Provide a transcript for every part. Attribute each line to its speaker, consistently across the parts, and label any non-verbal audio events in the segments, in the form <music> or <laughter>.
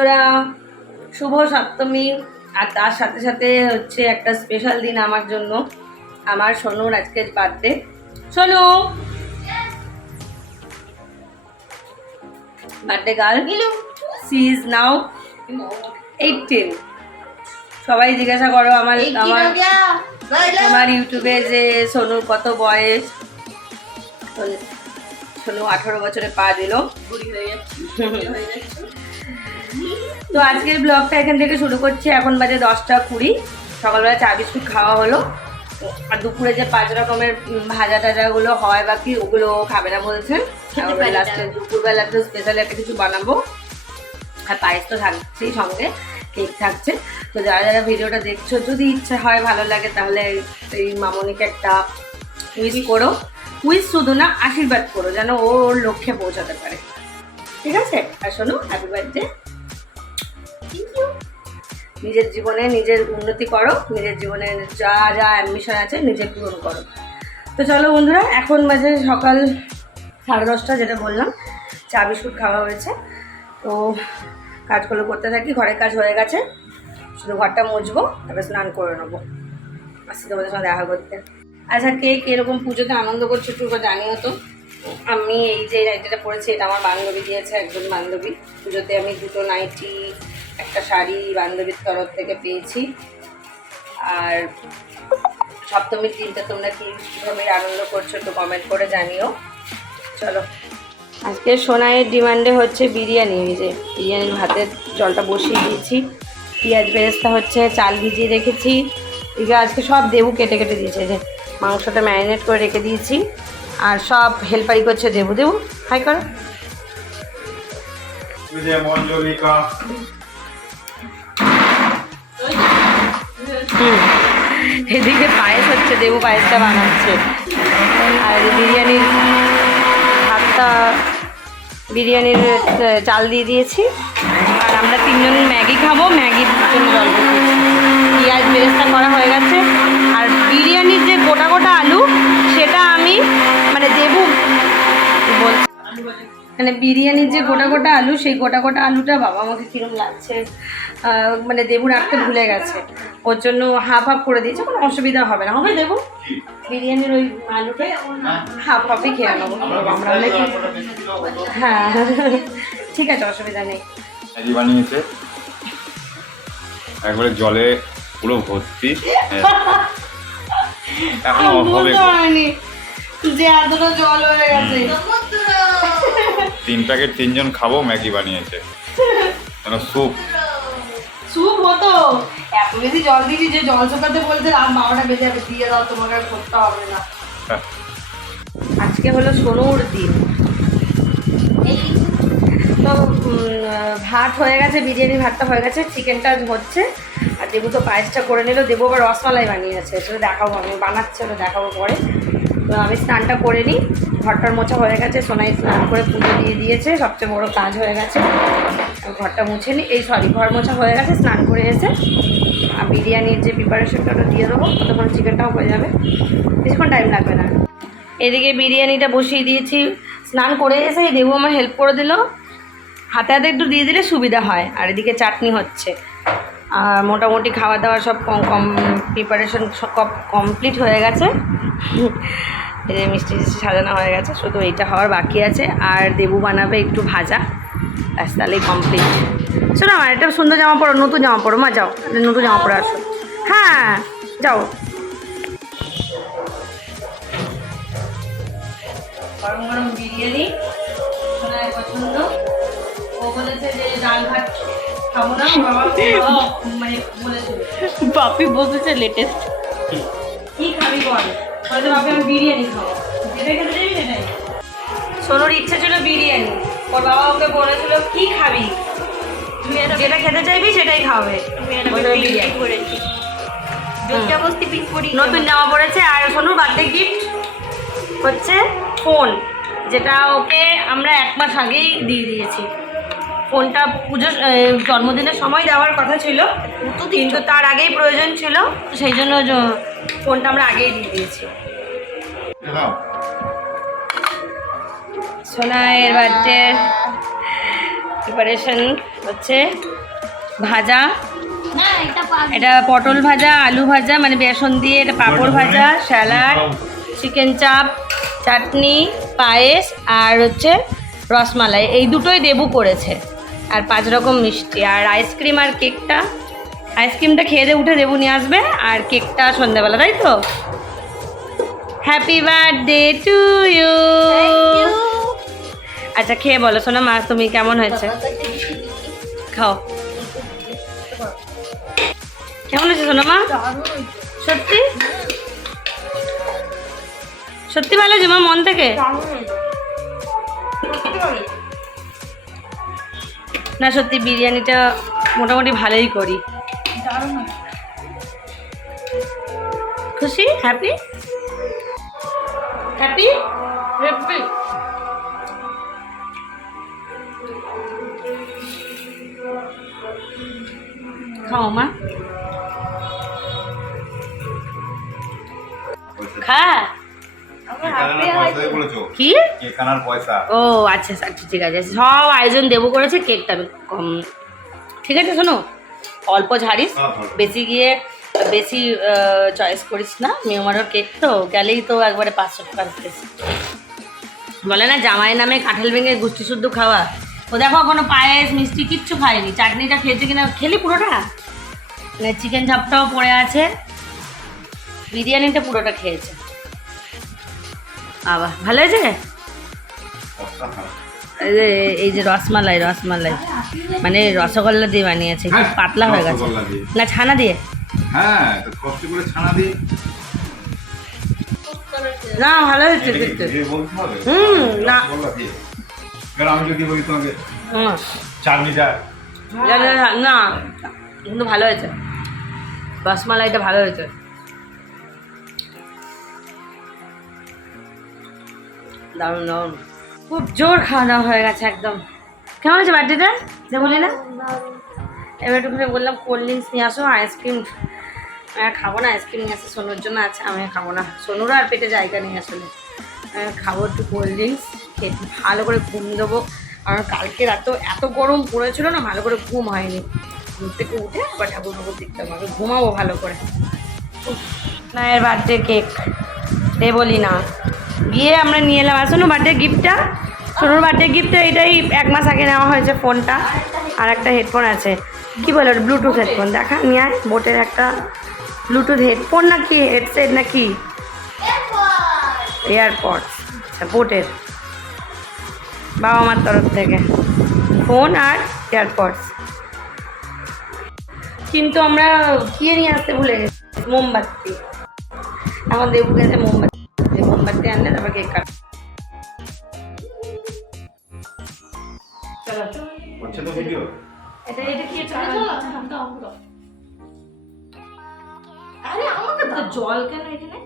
Speaker 1: বন্ধুরা শুভ সপ্তমী। আর তার সাথে সাথে হচ্ছে একটা স্পেশাল দিন আমার জন্য। আমার সোনুর আজকে birthday Sonu! Birthday girl she is now eighteen সবাই জিজ্ঞাসা করো আমার আমার আমার ইউটিউবে যে সোনুর কত বয়স? সোনু আঠারো বছরে পা দিল। তো আজকের ব্লগটা এখান থেকে শুরু করছি। এখন বাজে দশটা কুড়ি। সকালবেলা চা বিস্কুট খাওয়া হলো। আর দুপুরে যে পাঁচ রকমের ভাজা টাজাগুলো হয় বা কি ওগুলো খাবে না।
Speaker 2: বলছেন
Speaker 1: লাস্টে দুপুরবেলা তো স্পেশাল একটা কিছু বানাবো। আর পায়েস তো থাকছেই সঙ্গে কেক থাকছে। তো যারা যারা ভিডিওটা দেখছ যদি ইচ্ছা হয় ভালো লাগে তাহলে এই মামনিকে একটা উইস করো। উইস শুধু না আশীর্বাদ করো যেন ওর লক্ষ্যে পৌঁছাতে পারে। ঠিক আছে? আর শোনো হ্যাপি বার্থডে নিজের জীবনে নিজের উন্নতি করো, নিজের জীবনে যা যা অ্যাম্বিশন আছে নিজে পূরণ করো। তো চলো বন্ধুরা, এখন বাজে সকাল সাড়ে দশটা, যেটা বললাম, চা, বিস্কুট খাওয়া হয়েছে। তো কাজগুলো করতে থাকি, ঘরের কাজ হয়ে গেছে। শুধু ঘরটা মুছবো, তারপরে স্নান করে নেব। আসছি তোমাদের সঙ্গে দেখা করতে। আচ্ছা কে কীরকম পুজোতে আনন্দ করছে একটু জানিও তো। আমি এই যে নাইটিটা পরেছি এটা আমার বান্ধবী দিয়েছে, একজন বান্ধবী। পুজোতে আমি দুটো নাইটি একটা শাড়ি বান্ধবীর তরফ থেকে পেয়েছি। আর সপ্তমীর দিনটা তোমরা কীভাবে আনন্দ করছ একটু কমেন্ট করে জানিও। চলো। আজকে সোনাইয়ের ডিমান্ডে হচ্ছে বিরিয়ানি যে বিরিয়ানির ভাতের জলটা বসিয়ে দিয়েছি। পেঁয়াজ বেরেস্তা হচ্ছে, চাল ভিজিয়ে রেখেছি। এগুলো আজকে সব দেবু কেটে কেটে দিয়েছে যে মাংসটা ম্যারিনেট করে রেখে দিয়েছি। আর সব হেল্পারি করছে দেবু দেবু, হাই করো। এদিকে পায়েস হচ্ছে, দেবু পায়েসটা বানাচ্ছে। আর বিরিয়ানির ভাতটা, বিরিয়ানির চাল দিয়ে দিয়েছি। আর আমরা তিনজন ম্যাগি খাব, ম্যাগির জন্য জল। পেঁয়াজ বেরেস্তা করা হয়ে গেছে। আর বিরিয়ানির যে গোটা গোটা আলু, সেটা আমি মানে দেবু বলছি। মানে বিরিয়ানির যে গোটা গোটা আলু সেই গোটা গোটা আলুটা বাবা আমাকে কিরম লাগছে। মানে দেবু রাখতে ভুলে গেছে। ওর জন্য হাফ হাফ করে দিয়েছে কোনো অসুবিধা হবে না। হবে দেবু? বিরিয়ানির ওই আলুটা হাফ হাফই খেয়ে নেব। আমরা হ্যাঁ। ঠিক আছে অসুবিধা নেই।
Speaker 3: বানিয়েছে। একবারে জলে পুরো ভর্তি। <laughs> এখন হবে
Speaker 1: যে এতটা জল হয়ে গেছে।
Speaker 3: তিন প্যাকেট তিনজন খাব ম্যাগি বানিয়েছে। কেন স্যুপ
Speaker 1: স্যুপ হতো এত বেশি জল দিয়েছি যে জল শুকাতে বলতে রাত বারোটা বেজে যাবে দিয়ে দাও তোমাকে আর করতে হবে না।
Speaker 3: হ্যাঁ।
Speaker 1: আজকে হলো সোনুর দিন। তো ভাত হয়ে গেছে বিরিয়ানি ভাতটা হয়ে গেছে চিকেনটা হচ্ছে। আর দেবু তো পায়েসটা করে নিল দেবু আবার রসমালাই বানিয়েছে। সেটা দেখাবো আমি বানাচ্ছে ওটা দেখাবো পরে। তো আমি স্নানটা করে নিই। ঘরটার মোছা হয়ে গেছে, সোনাই স্নান করে পুজো দিয়ে দিয়েছে, সবচেয়ে বড় কাজ হয়ে গেছে। ঘরটা মুছে নিই এই সরি ঘর মোছা হয়ে গেছে, স্নান করে এসে আর বিরিয়ানির যে প্রিপারেশনটা ওটা দিয়ে দেবো তখন চিকেনটাও হয়ে যাবে। বেশিক্ষণ টাইম লাগবে না। এদিকে বিরিয়ানিটা বসিয়ে দিয়েছি। স্নান করে এসে এই দেবু আমার হেল্প করে দিল। হাতে হাতে একটু দিয়ে দিলে সুবিধা হয়, আর এদিকে চাটনি হচ্ছে। আর মোটামুটি খাওয়া দাওয়া সব কম কম প্রিপারেশন সব কমপ্লিট হয়ে গেছে। এই যে মিষ্টি সাজানো হয়ে গেছে শুধু এইটা হওয়ার বাকি আছে। আর দেবু বানাবে একটু ভাজা। ব্যাস তাহলেই কমপ্লিট শোনো আমার একটা সুন্দর জামা পরো নতুন জামা পরো। মা যাও নতুন জামা পরে আসো। হ্যাঁ যাও। গরম গরম বিরিয়ানি সোনার পছন্দ। ও বলেছে যে ডাল ভাত খাব না মানে বলেছিল
Speaker 2: বাপি বসেছে লেটেস্ট
Speaker 1: কি খাবি বল? বলতে বাপি আমি বিরিয়ানি খাব। যেটা খেতে চাইবি সেটাই সোনুর ইচ্ছে ছিল বিরিয়ানি। ওর বাবা ওকে বলেছিল কি খাবি? যেটা খেতে চাইবি সেটাই খাবে। নতুন জামা পড়েছে আর সোনুর বার্থডে গিফট হচ্ছে ফোন যেটা ওকে আমরা এক মাস আগেই দিয়ে দিয়েছি। ফোনটা পুজোর জন্মদিনের সময় দেওয়ার কথা ছিল। কিন্তু তার আগেই প্রয়োজন ছিল সেই জন্য ফোনটা আমরা আগেই দিয়ে দিয়েছি। সোনাইয়ের বার্থডে প্রিপারেশন হচ্ছে। ভাজা।
Speaker 2: এটা
Speaker 1: পটল ভাজা আলু ভাজা মানে বেসন দিয়ে এটা পাঁপড় ভাজা স্যালাড চিকেন চাপ চাটনি পায়েস আর হচ্ছে রসমালাই। এই দুটোই দেবু করেছে। আর পাঁচ রকম মিষ্টি। আর আইসক্রিম আর কেকটা। আইসক্রিমটা খেয়ে দিয়ে উঠে দেবু নিয়ে আসবে। আর কেকটা সন্ধ্যাবেলা তাই তো? হ্যাপি বার্থডে টু ইউ আচ্ছা খেয়ে বলো শোনো মা তুমি কেমন হয়েছে? খাও। কেমন হয়েছে শোনো মা? সত্যি? সত্যি ভালো হয়েছে মা মন থেকে? না সত্যি বিরিয়ানিটা মোটামুটি ভালোই করি। খুশি? হ্যাপি হ্যাপি খাও মা খা। কি? ও আচ্ছা আচ্ছা ঠিক আছে সব আয়োজন দেবো করেছে কেকটা ঠিক আছে শোনো। অল্প ঝাড়িস
Speaker 3: হ্যাঁ, হ্যাঁ।
Speaker 1: বেশি গিয়ে বেশি চয়েস করিস না। মেয়মারোর কেক তো গেলেই তো একবারে পাঁচশো টাকা বলে না জামাই নামে কাঁঠাল ভেঙে গুষ্টি শুদ্ধ খাওয়া। ও দেখো কোনো পায়েস মিষ্টি কিচ্ছু খায়নি। চাটনিটা খেয়েছে কিনা খেলি পুরোটা? মানে চিকেন চাপটাও পড়ে আছে। বিরিয়ানিটা পুরোটা খেয়েছে। বাবা ভালো হয়েছে? এই যে রসমালাই রসমালাই। মানে রসগোল্লা দিয়ে বানিয়েছে
Speaker 3: হ্যাঁ,
Speaker 1: পাতলা হয়ে গেছে। না ছানা দিয়ে?
Speaker 3: হ্যাঁ কষ্ট করে ছানা দিয়ে
Speaker 1: না ভালো হয়েছে
Speaker 3: হবে।
Speaker 1: হুম, না।
Speaker 3: এবার আমি যদি বলি তোমাকে। চাটনিটা
Speaker 1: না, না, না, না কিন্তু ভালো হয়েছে। রসমালাইটা ভালো হয়েছে। দারুণ দারুণ। খুব জোর খাওয়া দাওয়া হয়ে গেছে একদম। কেমন হয়েছে বার্থডেটা যে বলি না? এবার একটু বললাম কোল্ড ড্রিঙ্কস নিয়ে আসো আইসক্রিম খাব না আইসক্রিম নিয়ে আসে, সোনুর জন্য আছে আমি খাব না। সোনুরও আর পেটে জায়গা নেই আসলে। খাব একটু কোল্ড ড্রিঙ্কস খেয়ে ভালো করে ঘুম দেবো। কারণ কালকে রাতেও এত গরম পড়েছিল না, ভালো করে ঘুম হয়নি। ঘুম থেকে উঠে আবার ঠাকুর ঠাকুর দেখতে হবে ঘুমাবো ভালো করে। মায়ের বার্থডে কেক দে বলি না। গিয়ে আমরা নিয়ে এলাম আসুন বার্থডে গিফটটা সোনুর বার্থডে গিফটটা এটাই এক মাস আগে নেওয়া হয়েছে ফোনটা আর একটা হেডফোন আছে। কি বলে ওটা? ব্লুটুথ হেডফোন দেখা নিয়ে আয় বোটের একটা ব্লুটুথ হেডফোন না কি হেডসেট না কি এয়ারপডস আচ্ছা বোটের। বাবা মার তরফ থেকে। ফোন আর এয়ারপডস কিন্তু আমরা কি নিয়ে আসতে ভুলে গেছি? মোমবাতি। এখন দেবু গেছে মোমবাতি। মোমবাতি আনলে তারপর কেক কাট চলো এটা এটা কি
Speaker 2: আরে আমাকে
Speaker 1: তো জল কেন এখানে?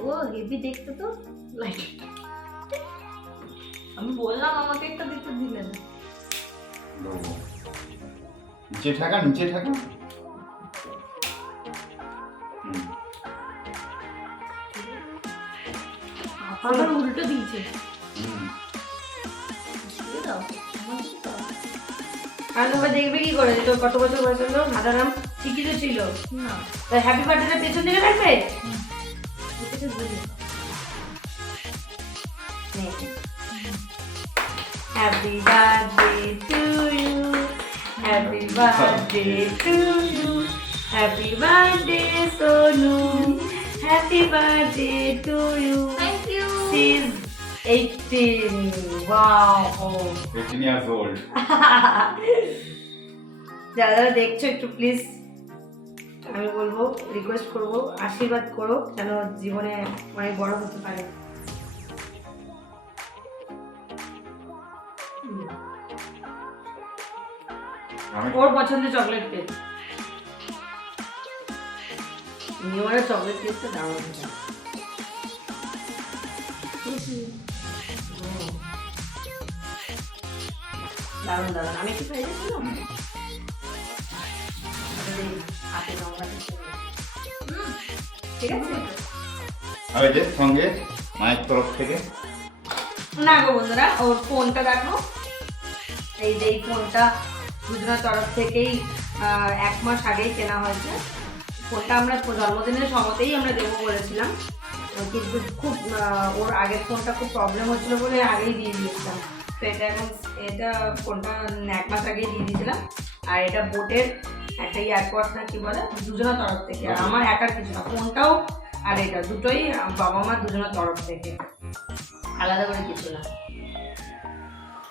Speaker 2: ও হেভি দেখতে তো।
Speaker 1: লাইট
Speaker 2: আমি বললাম আমাকে একটা দিতে দিলে না।
Speaker 3: নিচে থাকা নিচে থাকা
Speaker 2: আবার উল্টো দিয়েছে।
Speaker 3: হুম।
Speaker 1: আর তোমরা দেখবে কি করে তো কত বছর বয়স হলো? সাদা নাম ঠিকই তো ছিল। তাই হ্যাপি বার্থডে পেছন দিকে রাখবে happy birthday to you happy birthday to you happy birthday Sonu happy birthday to you
Speaker 2: thank you
Speaker 1: 18. Wow.
Speaker 3: 18 years old.
Speaker 1: যারা <laughs> যারা দেখছ একটু প্লিজ আমি বলব রিকোয়েস্ট করব আশীর্বাদ করো যেন জীবনে অনেক বড় হতে পারে ওর পছন্দের চকলেট কেক নিউয়ারের চকলেট কেকটা দারুণ দারুণ দারুণ। আমি একটু খাই দিয়েছিলাম হাতে নোংরা কিছু নেই। ঠিক আছে?
Speaker 3: আর যে সঙ্গে মায়ের তরফ থেকে।
Speaker 1: না গো বন্ধুরা ওর ফোনটা দেখো। এই যে এই ফোনটা দুজনের তরফ থেকেই এক মাস আগেই কেনা হয়েছে। ফোনটা আমরা জন্মদিনের সময়তেই আমরা দেবো বলেছিলাম। কিন্তু খুব ওর আগের ফোনটা খুব প্রবলেম হচ্ছিল বলে আগেই দিয়ে দিয়েছিলাম। তো এটা এখন এটা ফোনটা এক মাস আগেই দিয়ে দিয়েছিলাম আর এটা বোটের একটা এয়ারপড না কি বলে দুজনের তরফ থেকে। আর আমার একার কিছু না ফোনটাও আর এটা দুটোই বাবা মা দুজনের তরফ থেকে। আলাদা করে কিছু না।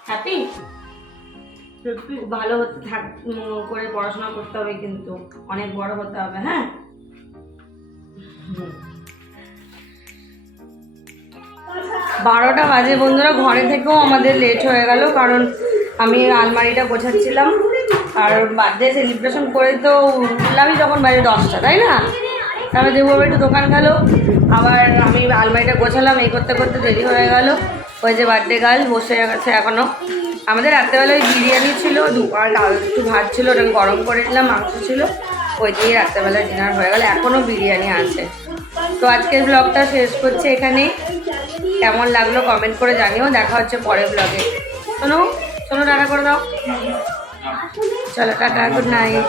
Speaker 1: হ্যাপি ভালো হতে থাক করে পড়াশোনা করতে হবে কিন্তু অনেক বড় হতে হবে হ্যাঁ? হুম। বারোটা বাজে বন্ধুরা, ঘরে থেকেও আমাদের লেট হয়ে গেল, কারণ আমি আলমারিটা গোছাচ্ছিলাম। আর বার্থডে সেলিব্রেশন করে তো উঠলামই যখন বাজে দশটা, তাই না? তারপরে দেবো একটু দোকান গেল, আবার আমি আলমারিটা গোছালাম, এই করতে করতে দেরি হয়ে গেল। ওই যে বার্থডে গার্ল বসে গেছে এখনও আমাদের রাত্রেবেলা ওই বিরিয়ানি ছিল দুবার ডাল, একটু ভাত ছিল, ওটা গরম করে দিলাম মাংস ছিল। ওই দিয়ে রাত্রেবেলায় ডিনার হয়ে গেল এখনও বিরিয়ানি আছে। তো আজকের ব্লগটা শেষ করছি এখানে কেমন লাগল কমেন্ট করে জানিও দেখা হচ্ছে পরের ব্লগে শোনো শোনো টাটা করে দাও। চলো টাটা গুড নাইট